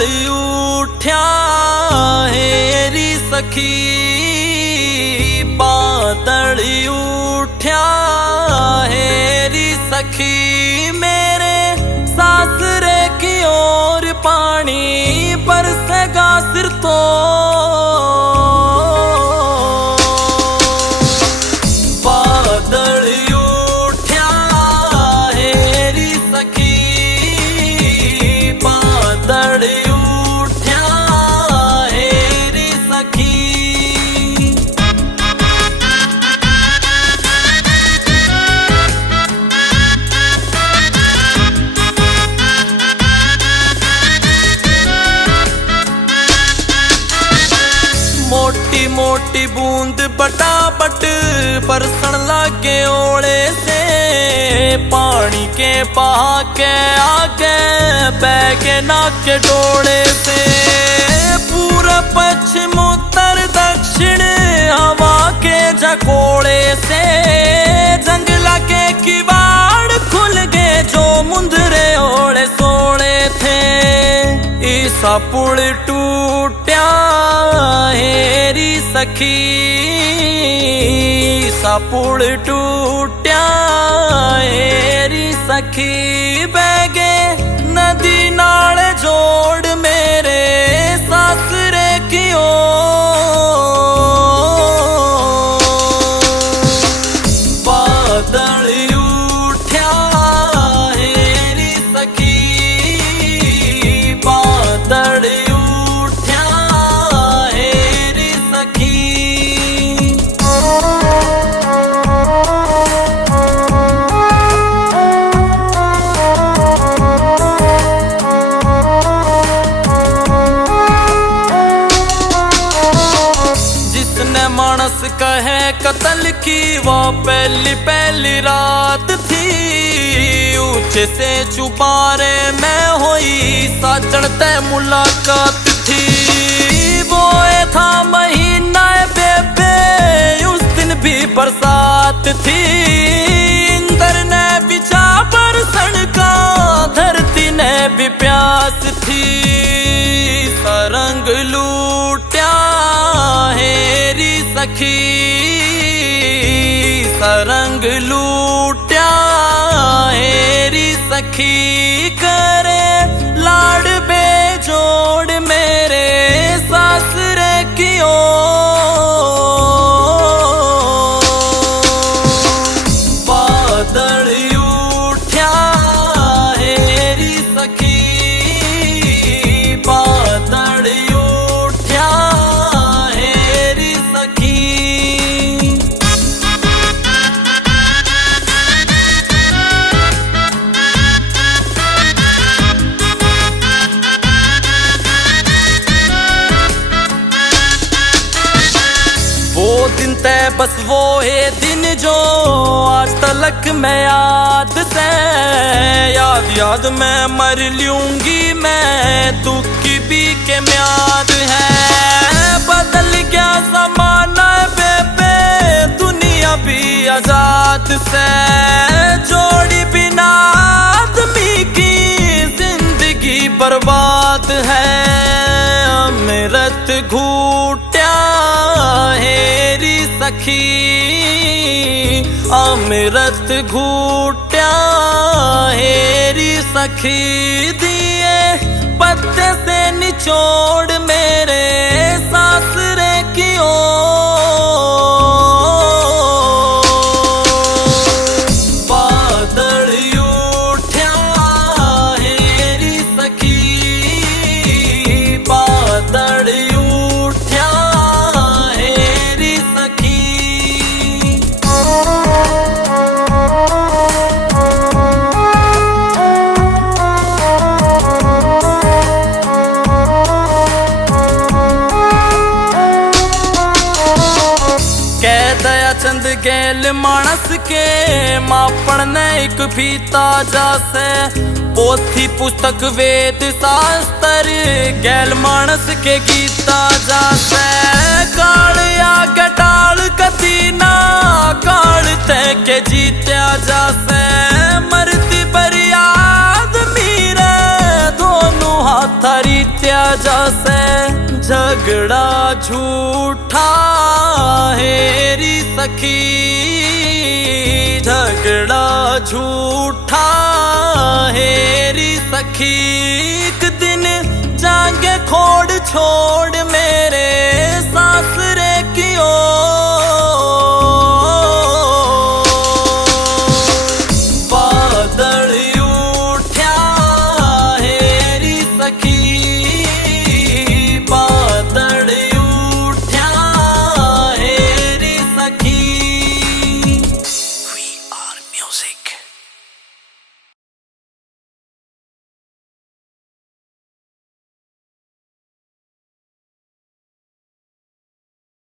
बादल उठ्या हेरी सखी, बादल उठ्या हेरी सखी। मेरे सासरे की ओर पानी बरसेगा सिर तो, बादल उठ्या हेरी सखी, बादल उठ्या हेरी सखी। मोटी मोटी बूंद बटाबट बरसन लागे ओले से, पानी के बहा के आगे बह के नाके डोले से। पूरब पश्चिम उत्तर दक्षिण हवा के झकोड़े से, जंगला के किवाड़ खुल गए जो मुंदरे ओले सोले थे। ईसा पुल टूट्या हेरी सखी, ईसा पुल टूट्या हेरी सखी। बहगे नदी नाले जोड़ मेरे सासरे की ओर, बादल उठ्या हेरी सखी, बादल उठ्या हेरी सखी। जिसने मानस कहे कत्ल की वो पहली पहली रात थी। ऊंचे से चुबारे में हुई साजन ते मुलाकात थी। वो था महीना बेबे, उस दिन भी बरसात थी। इंद्र ने बिछा बरसन का, धरती ने भी प्यास थी। सरंग लूट्या हेरी सखी, सरंग लूट्या हेरी सखी। करे लाड बेजोड़ मेरे सासरे की ओर, बादल उठ्या हेरी सखी, बादल उठ्या हेरी सखी। वो दिन तय बस वो है दिन जो आज तलक मैं याद से, याद याद मैं मर लूंगी मैं, दुख की भी के म्याद है। बदल गया जमाना बेबे, दुनिया भी आजाद से। जोड़ी बिना आदमी की जिंदगी बर्बाद है। अमृत घूट्या हेरी सखी, अमृत घूट्या हेरी सखी। दिए पत्ते से निचोड़ मेरे सासरे की ओर, बादल उठ्या हेरी सखी, बादल उठ्या हेरी सखी। चंद गैल मानस के मापन ने एक फीता जासे। पोथी पुस्तक वेद शास्त्र गैल मानस के गीता जासे। काल या गटाल कती ना काल ते के जीत्या जासे। मरती पर आदमी रे दोनों हाथ रीत्या से झगड़ा झूठा है री सखी, झगड़ा झूठा है री सखी। एक दिन जागे खोड़ छोड़ मेरे